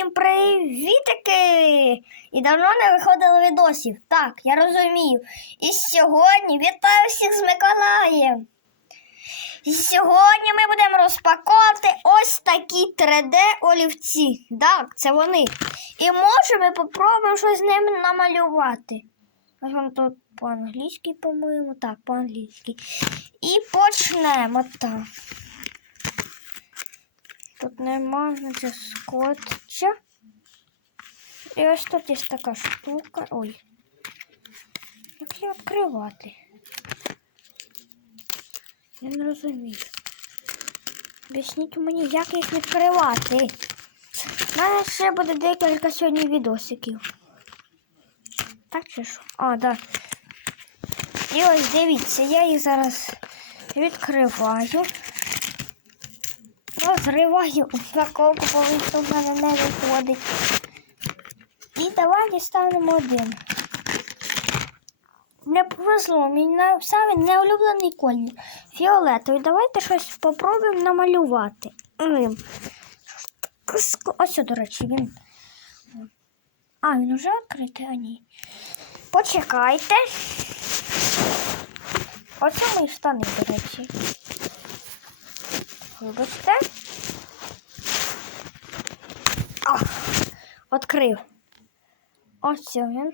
Всім привітики! І давно не виходили відосів. Так, я розумію. І сьогодні вітаю всіх з Миколаєм. І сьогодні ми будемо розпаковувати ось такі 3D олівці. Так, це вони. І може ми попробуємо щось з ними намалювати. Ось вам тут по-англійськи, по-моєму. Так, по-англійськи. І почнемо так. Тут не можна це скотча. І ось тут є така штука. Ой. Як її відкривати? Я не розумію. Об'ясніть мені, як їх відкривати. У мене ще буде декілька сьогодні відосиків. Так чи що? А, так. Да. І ось дивіться, я їх зараз відкриваю. Розриваю упаковку, що в мене не виходить. І давай дістанемо один. Не повезло, мій саме неулюблений колір. Фіолетовий. Давайте щось спробуємо намалювати. Ось, до речі, він. А, він вже відкритий, а ні. Почекайте. Оце мої штани, до речі. Вибачте. А, відкрив. Ось він.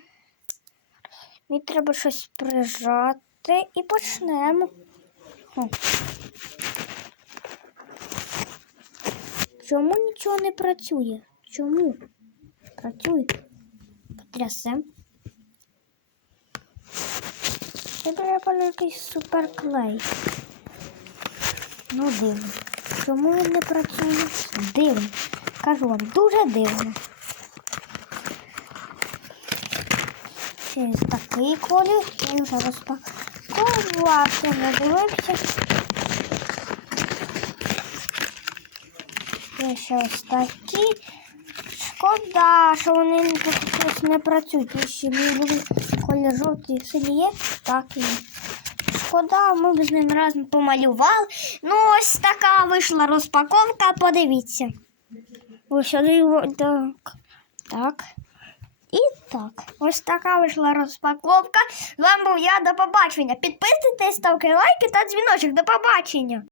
Мені треба щось прижати і почнемо. Чому нічого не працює? Чому? Працює. Потрясем. Це треба якийсь суперклей. Ну, дивно. Чому він не працює? Дивно. Кажу вам, дуже дивно. Ще такий колір. Я вже розпакувати. Не дивився. Є ще ось такі. Шкода, що вони не працюють. І ще мій колір жовтий синій є. Так і є. Шкода, ми б з ним разом помалювали. Ну, ось така вийшла розпаковка, подивіться. Ось так. Так. І так. Ось така вийшла розпаковка. З вами був я. До побачення. Підписуйтесь, ставте лайки та дзвіночок. До побачення.